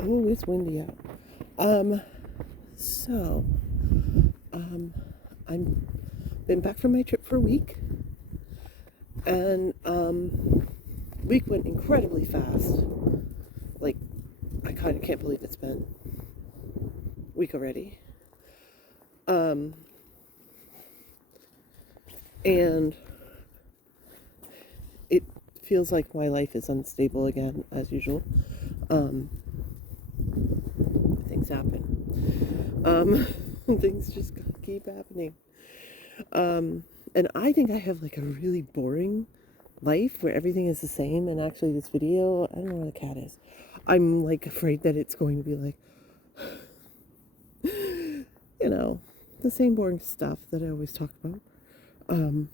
Oh, it's windy out. Um, so, I'm been back from my trip for a week, and week went incredibly fast. Like, I kind of can't believe it's been a week already. Um, and it feels like my life is unstable again, as usual. Um, things happen. Things just keep happening. And I think I have like a really boring life where everything is the same. And actually, this video, I don't know where the cat is. I'm like afraid that it's going to be like, you know, the same boring stuff that I always talk about. Um,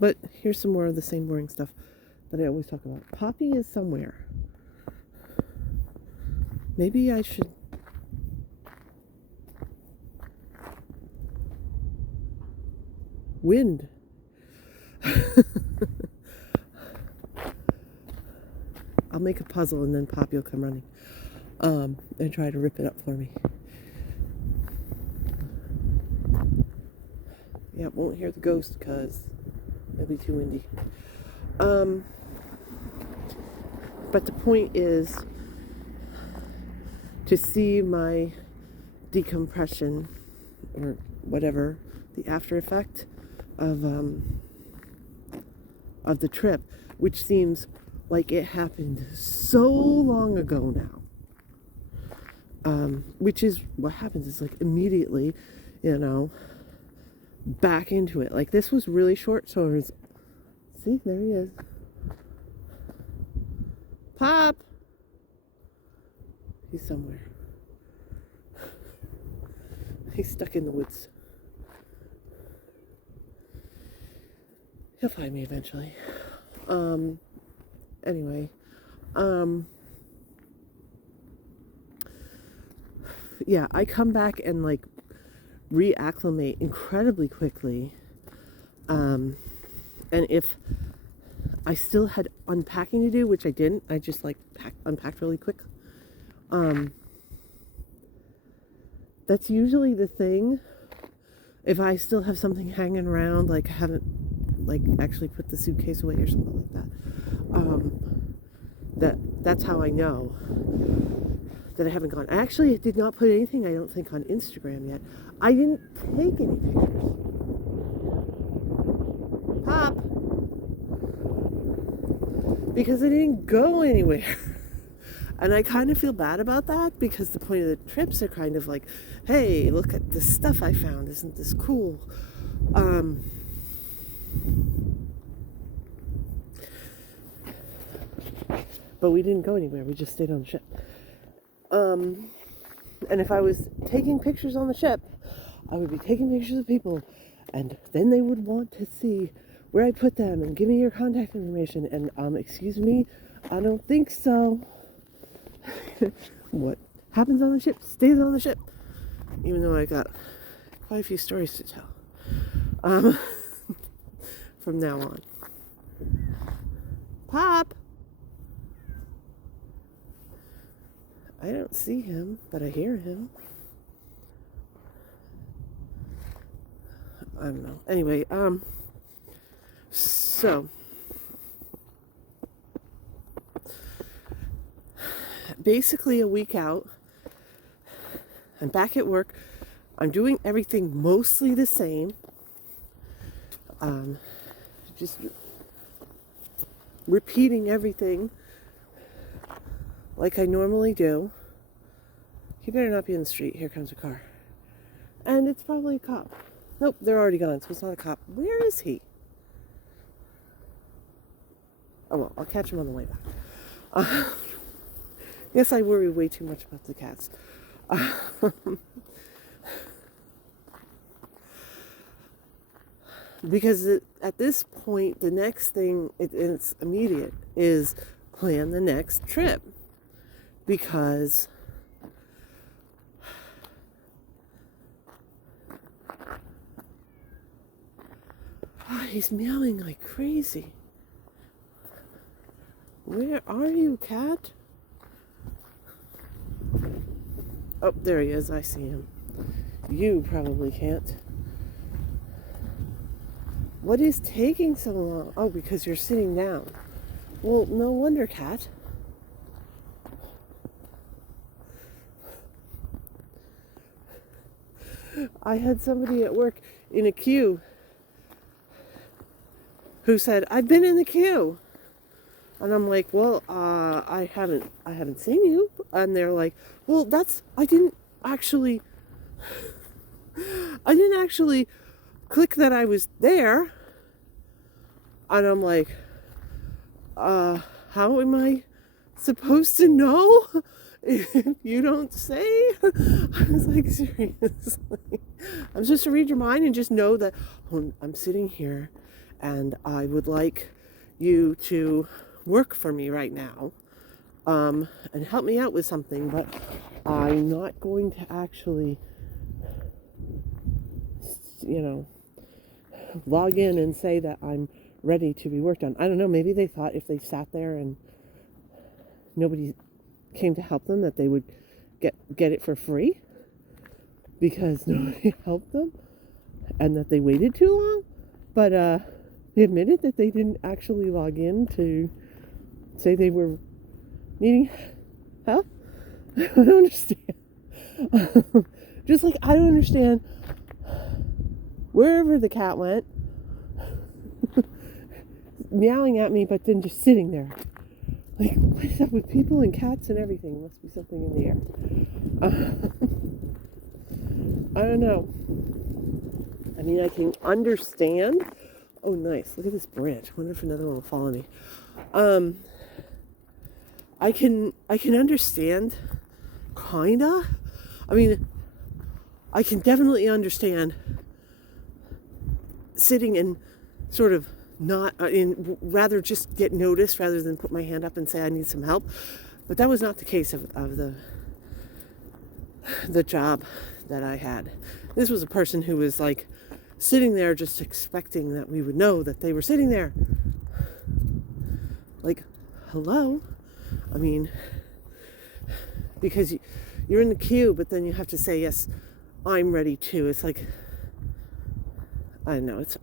but here's some more of the same boring stuff that I always talk about. Poppy is somewhere. Maybe I should. Wind. I'll make a puzzle and then Poppy will come running and try to rip it up for me. Yeah, won't hear the ghost because it'll be too windy. But the point is to see my decompression or whatever, the after effect of the trip, which seems like it happened so long ago now. Which is what happens is like immediately, back into it. Like this was really short, so it was, see, there he is. Pop! He's somewhere. He's stuck in the woods. He'll find me eventually. Anyway. Yeah, I come back and like reacclimate incredibly quickly. And if I still had unpacking to do, which I didn't, I just like unpacked really quick. That's usually the thing. If I still have something hanging around, like I haven't like actually put the suitcase away or something like that, that's how I know that I haven't gone. I actually did not put anything, I don't think, on Instagram yet. I didn't take any pictures. Pop! Because I didn't go anywhere. And I kind of feel bad about that because the point of the trips are kind of like, hey, look at the stuff I found. Isn't this cool? But we didn't go anywhere. We just stayed on the ship. And if I was taking pictures on the ship, I would be taking pictures of people, and then they would want to see where I put them and give me your contact information. And excuse me, I don't think so. What happens on the ship stays on the ship. Even though I got quite a few stories to tell. From now on. Pop! I don't see him, but I hear him. I don't know. Anyway, so basically a week out, I'm back at work. I'm doing everything mostly the same. Just repeating everything like I normally do. He better not be in the street. Here comes a car. And it's probably a cop. Nope, they're already gone, so it's not a cop. Where is he? Oh well, I'll catch him on the way back. Yes, I worry way too much about the cats. Because at this point, the next thing, it's immediate, is plan the next trip. Because he's meowing like crazy. Where are you, cat? Oh, there he is. I see him. You probably can't. What is taking so long? Oh, because you're sitting down. Well, no wonder, cat. I had somebody at work in a queue who said, "I've been in the queue." And I'm like, "Well, I haven't seen you." And they're like, "Well, I didn't actually click that I was there." And I'm like, how am I supposed to know if you don't say?" I was like, seriously. I'm supposed to read your mind and just know that I'm sitting here and I would like you to work for me right now, and help me out with something, but I'm not going to actually, log in and say that I'm ready to be worked on. I don't know, maybe they thought if they sat there and nobody came to help them that they would get it for free because nobody helped them and that they waited too long. But they admitted that they didn't actually log in to say they were needing help. I don't understand. Just like I don't understand wherever the cat went, meowing at me, but then just sitting there. Like, what is up with people and cats and everything? Must be something in the air. I don't know. I mean, I can understand. Oh, nice. Look at this branch. Wonder if another one will follow me. I can understand, kinda. I mean, I can definitely understand sitting and sort of not rather just get noticed rather than put my hand up and say I need some help. But that was not the case of the job that I had. This was a person who was like sitting there just expecting that we would know that they were sitting there. Like, hello? I mean, because you're in the queue, but then you have to say, yes, I'm ready too. It's like, I don't know, it's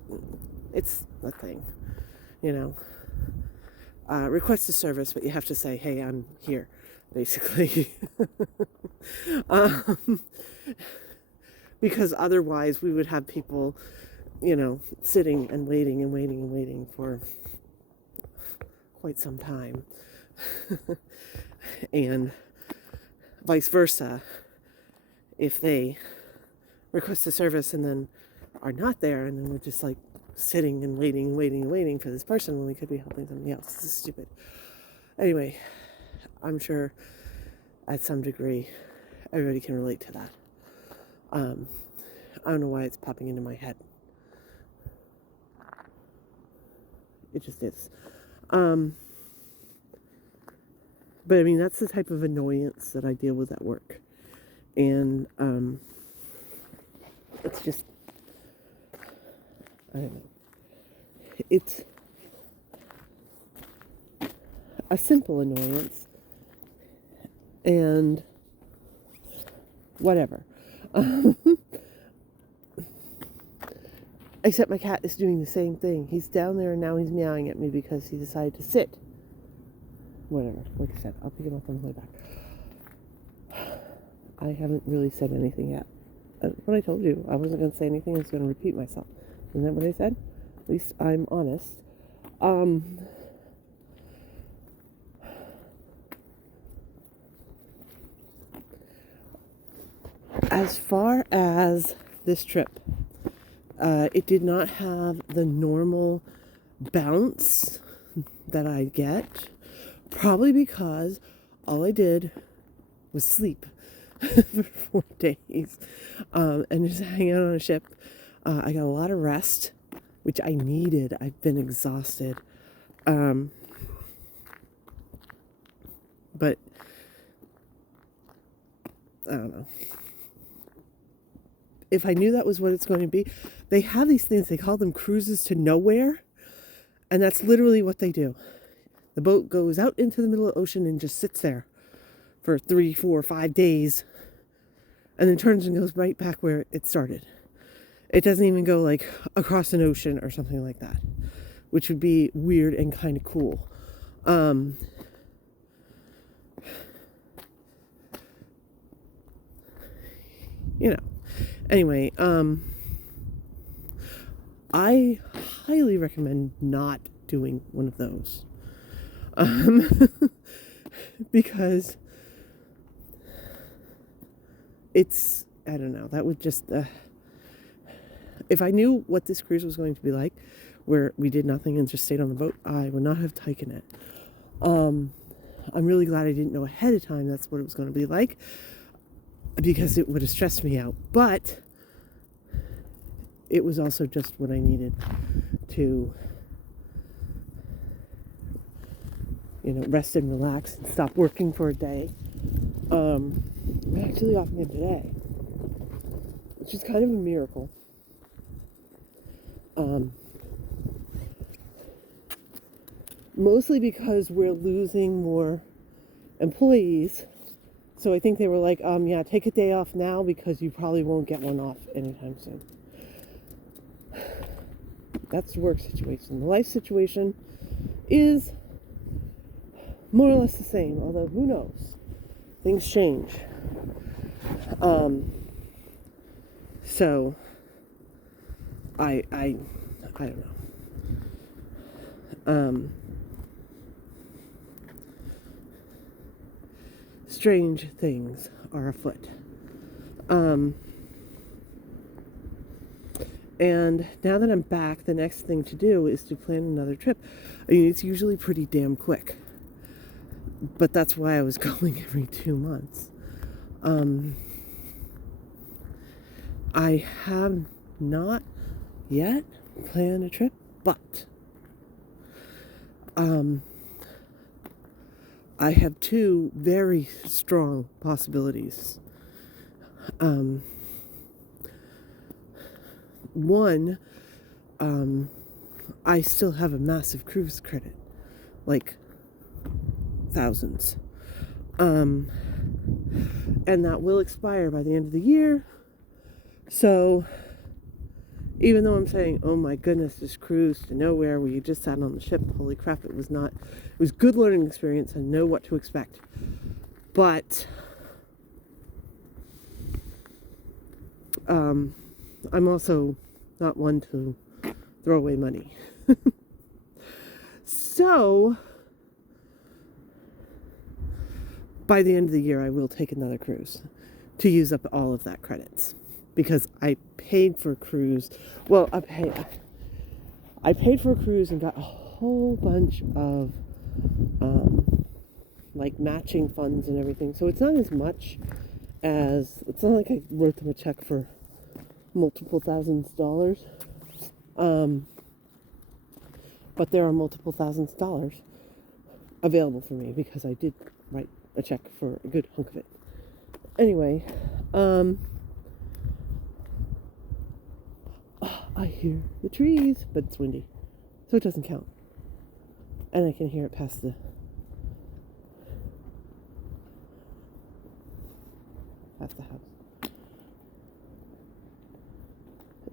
a thing, request a service, but you have to say, hey, I'm here, basically. Because otherwise we would have people, sitting and waiting and waiting and waiting for quite some time. And vice versa, if they request a service and then are not there, and then we're just like sitting and waiting and waiting and waiting for this person when we could be helping somebody else. This is stupid. Anyway, I'm sure at some degree everybody can relate to that. I don't know why it's popping into my head. It just is. But I mean, that's the type of annoyance that I deal with at work. And it's just, I don't know. It's a simple annoyance. And whatever. Except my cat is doing the same thing. He's down there and now he's meowing at me because he decided to sit. Whatever. Like I said, I'll pick him up on the way back. I haven't really said anything yet. What I told you, I wasn't going to say anything. I was going to repeat myself. Isn't that what I said? At least I'm honest. As far as this trip, it did not have the normal bounce that I get. Probably because all I did was sleep for 4 days and just hang out on a ship. I got a lot of rest, which I needed. I've been exhausted. But I don't know. If I knew that was what it's going to be, they have these things, they call them cruises to nowhere. And that's literally what they do. The boat goes out into the middle of the ocean and just sits there for 3, 4, 5 days, and then turns and goes right back where it started. It doesn't even go like across an ocean or something like that, which would be weird and kind of cool. Anyway, I highly recommend not doing one of those. Because it's, I don't know, that would just, if I knew what this cruise was going to be like, where we did nothing and just stayed on the boat, I would not have taken it. I'm really glad I didn't know ahead of time that's what it was going to be like, because it would have stressed me out. But it was also just what I needed to, rest and relax and stop working for a day. I'm actually off again today, which is kind of a miracle. Mostly because we're losing more employees. So I think they were like, yeah, take a day off now because you probably won't get one off anytime soon. That's the work situation. The life situation is more or less the same, although who knows? Things change. So I don't know. Strange things are afoot. And now that I'm back, the next thing to do is to plan another trip. I mean, it's usually pretty damn quick, but that's why I was going every 2 months. I have not yet planned a trip, but I have 2 very strong possibilities. One, I still have a massive cruise credit, like thousands. And that will expire by the end of the year. So even though I'm saying, oh my goodness, this cruise to nowhere where you just sat on the ship, holy crap, it was good learning experience and know what to expect. But I'm also not one to throw away money. So by the end of the year, I will take another cruise to use up all of that credits, because I paid for a cruise. Well, I paid for a cruise and got a whole bunch of like matching funds and everything. So it's not as much as, it's not like I wrote them a check for multiple thousands of dollars. But there are multiple thousands of dollars available for me because I did write a check for a good hunk of it. Anyway, I hear the trees, but it's windy, so it doesn't count. And I can hear it past the house.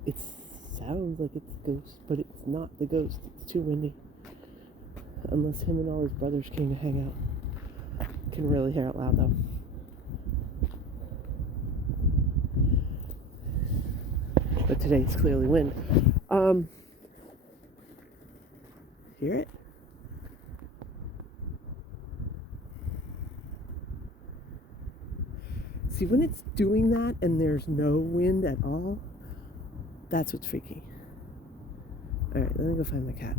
It sounds like it's a ghost, but it's not the ghost. It's too windy. Unless him and all his brothers came to hang out. Can really hear it loud though. But today it's clearly wind. Hear it? See, when it's doing that and there's no wind at all, that's what's freaky. Alright, let me go find my cat.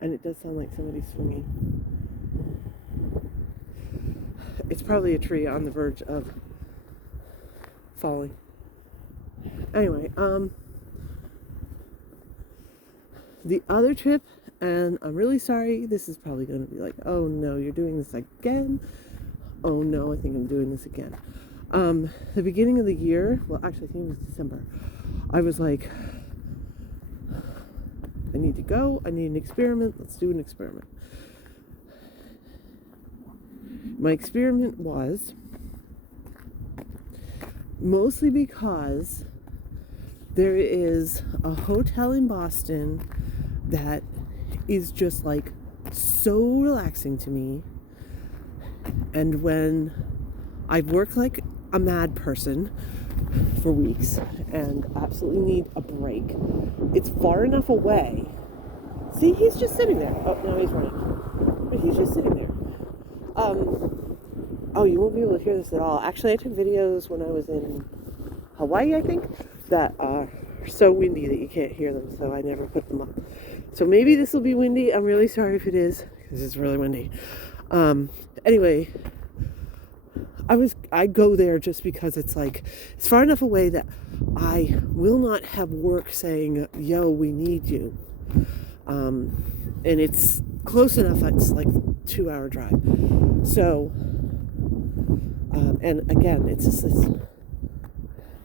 And it does sound like somebody's swinging. It's probably a tree on the verge of falling. Anyway, the other trip, and I'm really sorry, this is probably going to be like, oh no, you're doing this again. Oh no, I think I'm doing this again. The beginning of the year, well, actually, I think it was December, I was like, I need to go, I need an experiment, let's do an experiment. My experiment was mostly because there is a hotel in Boston that is just like so relaxing to me. And when I've worked like a mad person for weeks and absolutely need a break, it's far enough away. See, he's just sitting there. Oh, now he's running. But he's just sitting there. Oh, you won't be able to hear this at all. Actually, I took videos when I was in Hawaii, I think, that are so windy that you can't hear them, so I never put them up. So maybe this will be windy. I'm really sorry if it is, because it's really windy. Anyway, I go there just because it's like, it's far enough away that I will not have work saying, yo, we need you. And it's close enough, it's like 2-hour drive. So, and again, it's just this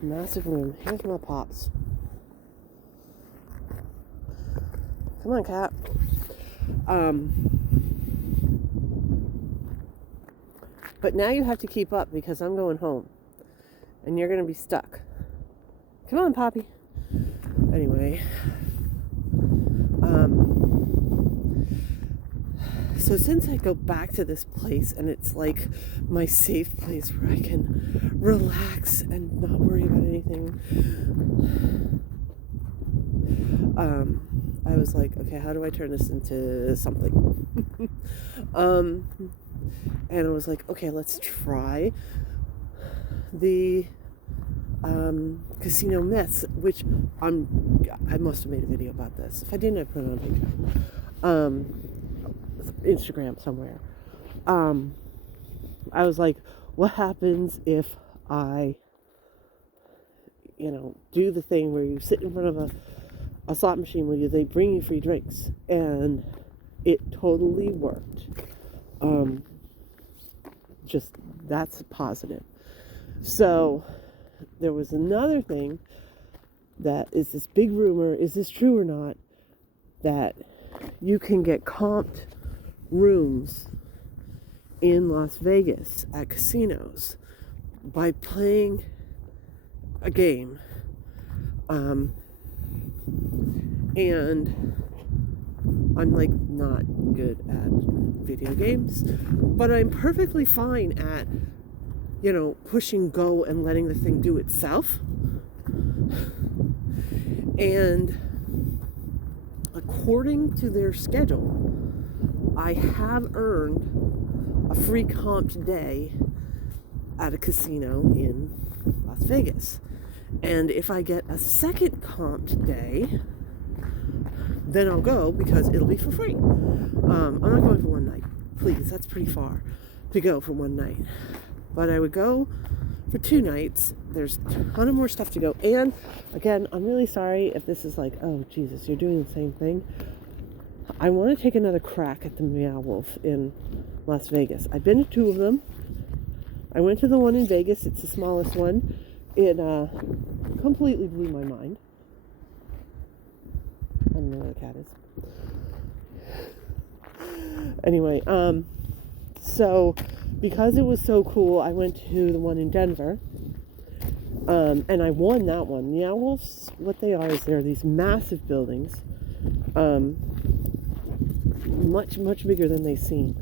massive room. Here's my pops. Come on, cat. But now you have to keep up because I'm going home. And you're going to be stuck. Come on, Poppy. Anyway. So since I go back to this place and it's like my safe place where I can relax and not worry about anything, I was like, okay, how do I turn this into something? And I was like, okay, let's try the casino myths, which I must have made a video about this. If I didn't, I put it on Patreon. Instagram somewhere. I was like, what happens if I, do the thing where you sit in front of a slot machine where they bring you free drinks, and it totally worked. Just that's positive. So there was another thing that is this big rumor, is this true or not, that you can get comped rooms in Las Vegas at casinos by playing a game. And I'm like not good at video games, but I'm perfectly fine at, pushing go and letting the thing do itself. And according to their schedule, I have earned a free comped day at a casino in Las Vegas. And if I get a second comped day, then I'll go because it'll be for free. I'm not going for one night. Please, that's pretty far to go for one night. But I would go for 2 nights. There's a ton of more stuff to go. And again, I'm really sorry if this is like, oh, Jesus, you're doing the same thing. I want to take another crack at the Meow Wolf in Las Vegas. I've been to 2 of them. I went to the one in Vegas. It's the smallest one. It completely blew my mind. I don't know where the cat is. Anyway, so because it was so cool, I went to the one in Denver. And I won that one. Meow Wolves, what they are is they're these massive buildings. Much, much bigger than they seem.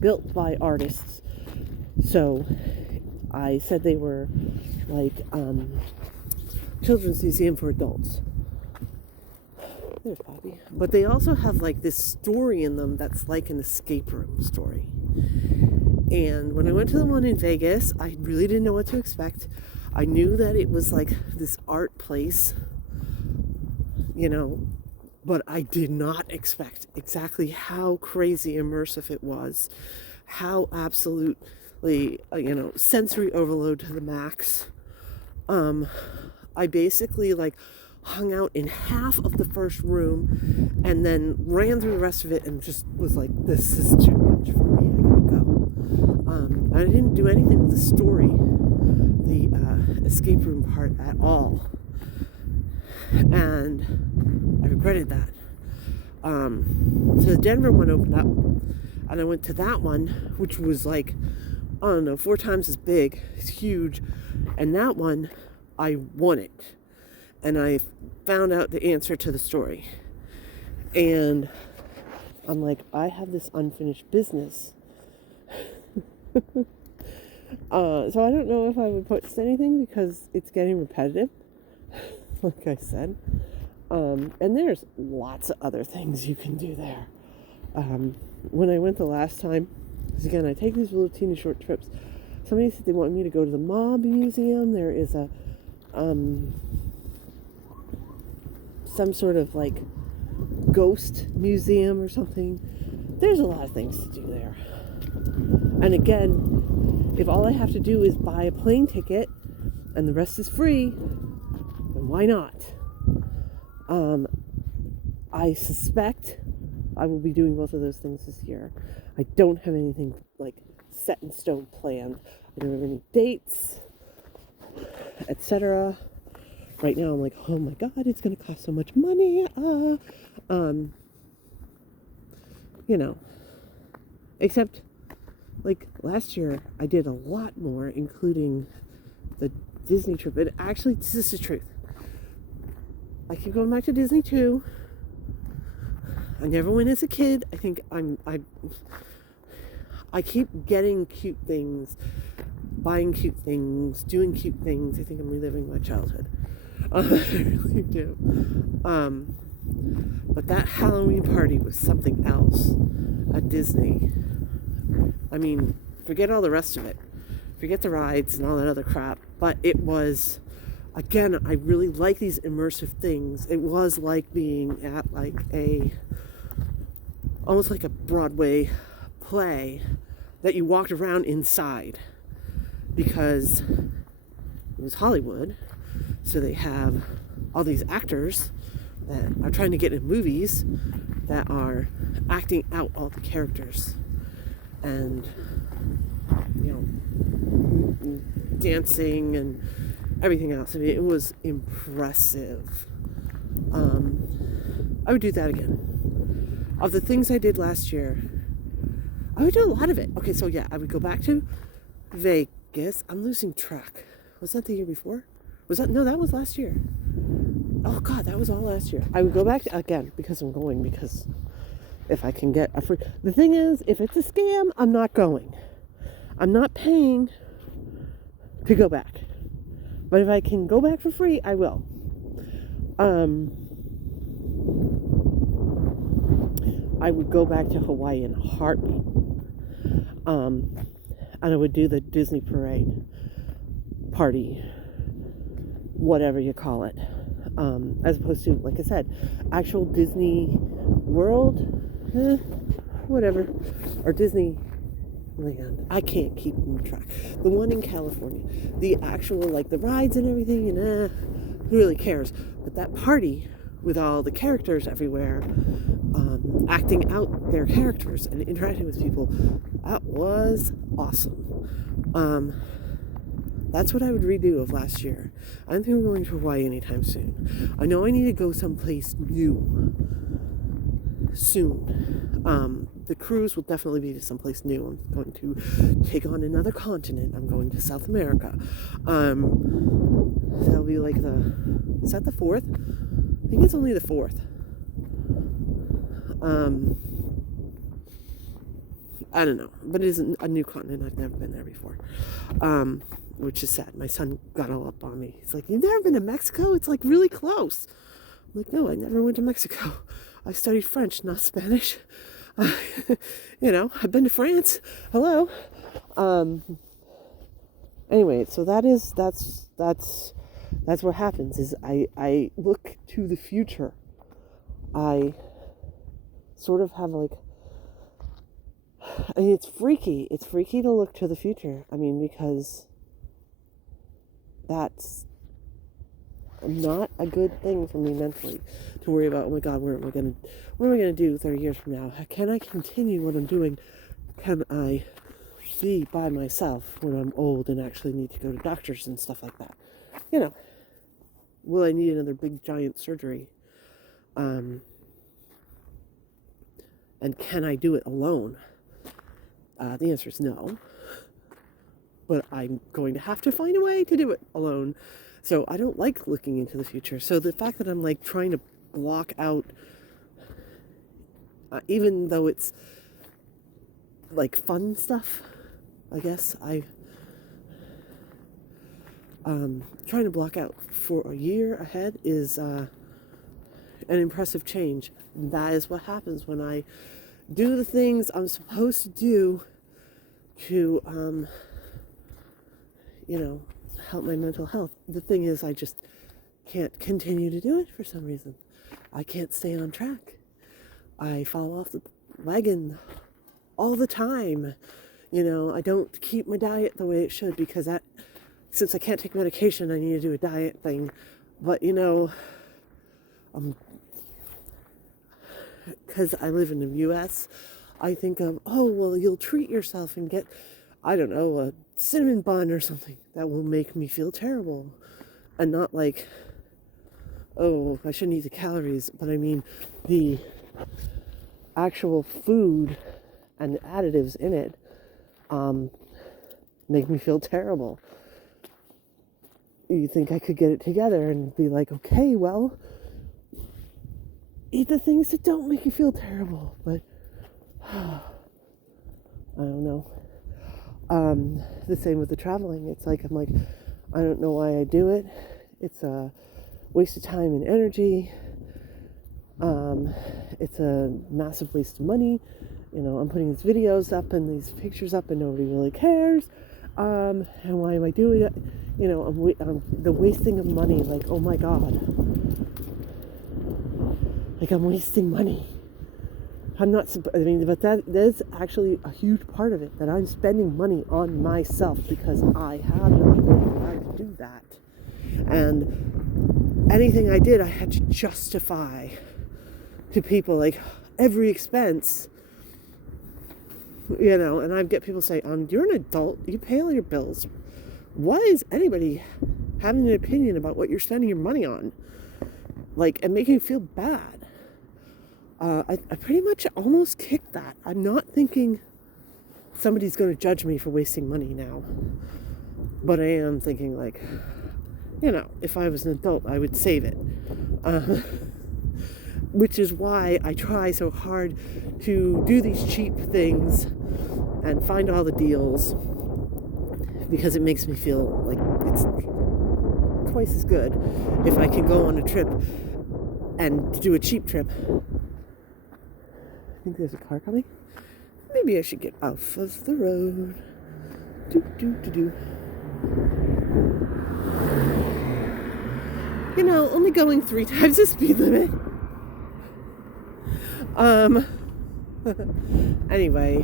Built by artists. So I said they were like children's museum for adults. There's Poppy. But they also have like this story in them that's like an escape room story. And when I went to the one in Vegas, I really didn't know what to expect. I knew that it was like this art place, but I did not expect exactly how crazy immersive it was, how absolutely, sensory overload to the max. I basically hung out in half of the first room and then ran through the rest of it and just was like, this is too much for me, I gotta go. I didn't do anything with the story, the escape room part at all. And I regretted that. So the Denver one opened up, and I went to that one, which was like, I don't know, 4 times as big. It's huge. And that one, I won it. And I found out the answer to the story. And I'm like, I have this unfinished business. So I don't know if I would post anything because it's getting repetitive, like I said. And there's lots of other things you can do there. When I went the last time, because again, I take these little teeny short trips. Somebody said they want me to go to the Mob Museum. There is a some sort of like ghost museum or something. There's a lot of things to do there. And again, if all I have to do is buy a plane ticket and the rest is free, then why not? I suspect I will be doing both of those things this year. I don't have anything like set in stone planned. I don't have any dates, etc. Right now I'm like, oh my god, it's going to cost so much money. Except like last year I did a lot more, including the Disney trip. And actually, this is the truth. I keep going back to Disney too. I never went as a kid. I think I keep getting cute things, buying cute things, doing cute things. I think I'm reliving my childhood. I really do. But that Halloween party was something else at Disney. I mean, forget all the rest of it. Forget the rides and all that other crap. But it was, again, I really like these immersive things. It was like being at like almost like a Broadway play that you walked around inside, because it was Hollywood. So they have all these actors that are trying to get in movies that are acting out all the characters and, dancing and everything else. I mean, it was impressive. I would do that again. Of the things I did last year, I would do a lot of it. Okay, so yeah, I would go back to Vegas. I'm losing track. Was that the year before? No, that was last year. Oh God, that was all last year. I would go back again because I'm going, because if I can get a free... The thing is, if it's a scam, I'm not going. I'm not paying to go back. But if I can go back for free, I will. I would go back to Hawaii in a heartbeat. And I would do the Disney parade party, whatever you call it, as opposed to, like I said, actual Disney World, whatever, or Disneyland. I can't keep them track. The one in California, the actual, like the rides and everything, and who really cares? But that party with all the characters everywhere, acting out their characters and interacting with people, that was awesome. That's what I would redo of last year. I don't think we're going to Hawaii anytime soon. I know I need to go someplace new soon. The cruise will definitely be to someplace new. I'm going to take on another continent. I'm going to South America. That'll be like is that the 4th? I think it's only the 4th. I don't know, but it is a new continent. I've never been there before, which is sad. My son got all up on me. He's like, "You've never been to Mexico? It's like really close." I'm like, "No, I never went to Mexico. I studied French, not Spanish. I've been to France. Hello." Anyway, so that's what happens. Is I look to the future. I sort of have like. I mean, it's freaky. It's freaky to look to the future. I mean, because that's not a good thing for me mentally to worry about. Oh my God, what am I gonna do 30 years from now? Can I continue what I'm doing? Can I be by myself when I'm old and actually need to go to doctors and stuff like that? You know, will I need another big giant surgery? And can I do it alone? The answer is no. But I'm going to have to find a way to do it alone. So I don't like looking into the future. So the fact that I'm like trying to block out, even though it's like fun stuff, I guess trying to block out for a year ahead is an impressive change. That is what happens when I do the things I'm supposed to do to, help my mental health. The thing is, I just can't continue to do it for some reason. I can't stay on track. I fall off the wagon all the time. I don't keep my diet the way it should because since I can't take medication, I need to do a diet thing. But, because I live in the U.S., I think of, you'll treat yourself and get, I don't know, a cinnamon bun or something that will make me feel terrible. And not like, I shouldn't eat the calories, but I mean the actual food and the additives in it make me feel terrible. You think I could get it together and be like, okay, well, eat the things that don't make you feel terrible, but I don't know. The same with the traveling. It's like, I'm like, I don't know why I do it. It's a waste of time and energy. It's a massive waste of money. I'm putting these videos up and these pictures up and nobody really cares. And why am I doing it? The wasting of money, like, oh my God. Like, I'm wasting money. But that's actually a huge part of it, that I'm spending money on myself because I have the time to do that. And anything I did, I had to justify to people, like, every expense, and I get people say, you're an adult, you pay all your bills. Why is anybody having an opinion about what you're spending your money on? Like, and making you feel bad. I pretty much almost kicked that. I'm not thinking somebody's going to judge me for wasting money now. But I am thinking, like, if I was an adult, I would save it. Which is why I try so hard to do these cheap things and find all the deals, because it makes me feel like it's twice as good if I can go on a trip and do a cheap trip. I think there's a car coming. Maybe I should get off of the road. Only going 3 times the speed limit. Anyway,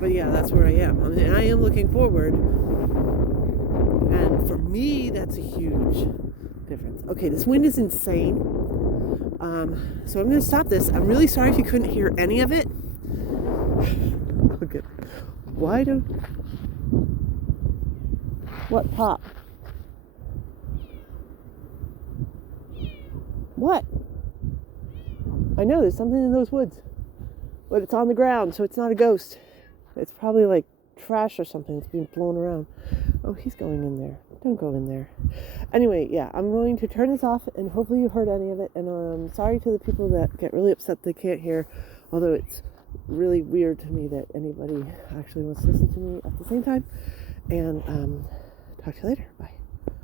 but yeah, that's where I am. I am looking forward, and for me, that's a huge difference. Okay, this wind is insane. So I'm going to stop this. I'm really sorry if you couldn't hear any of it. Okay. What pop? What? I know there's something in those woods, but it's on the ground, so it's not a ghost. It's probably like trash or something that's being blown around. Oh, he's going in there. Don't go in there. Anyway, yeah, I'm going to turn this off, and hopefully you heard any of it. And I'm sorry to the people that get really upset they can't hear, although it's really weird to me that anybody actually wants to listen to me at the same time. And talk to you later. Bye.